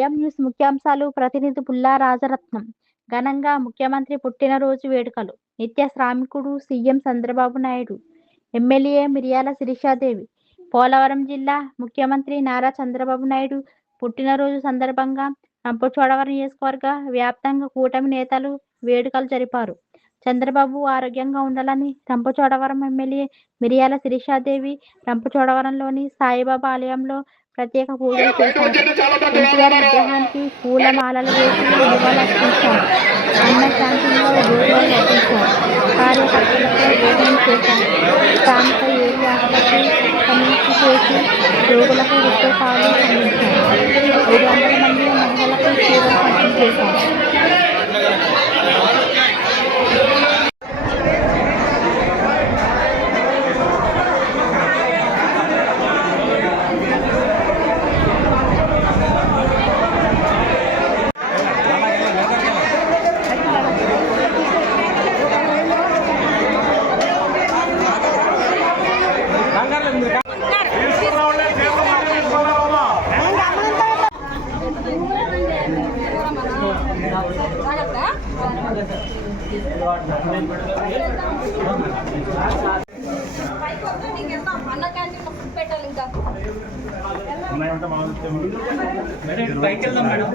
AM news ముఖ్యాంశాలు. ప్రతినిధి పుల్లా రాజరత్నం. ఘనంగా ముఖ్యమంత్రి పుట్టినరోజు వేడుకలు. నిత్య శ్రామికుడు సీఎం చంద్రబాబు నాయుడు. ఎమ్మెల్యే మిర్యాల శిరీషాదేవి. పోలవరం జిల్లా ముఖ్యమంత్రి నారా చంద్రబాబు నాయుడు పుట్టినరోజు సందర్భంగా రంపచోడవరం నియోజకవర్గ వ్యాప్తంగా కూటమి నేతలు వేడుకలు జరిపారు. చంద్రబాబు ఆరోగ్యంగా ఉండాలని రంపచోడవరం ఎమ్మెల్యే మిర్యాల శిరీషాదేవి రంపచోడవరంలోని సాయిబాబా ఆలయంలో ప్రత్యేక పూజలు చేశారు. ఎన్టీఆర్ విగ్రహానికి పూలమాలలు వేసి నివాళులర్పించారు. అన్న క్యాంటీన్లో భోజనం వడ్డించారు. కార్యకర్తలతో భోజనం చేశారు. స్థానిక ఏరియా ఆసుపత్రి సమీక్ష చేసి రోగులకు ఉద్యోగాలు అందించారు. 500 మంది మహిళలకు చీరలు పంపిణీ చేశారు. అన్న క్యాంటీన్లో ఫుడ్ పెట్టాలి. ఇంకా పైకి వెళ్దాం మేడం.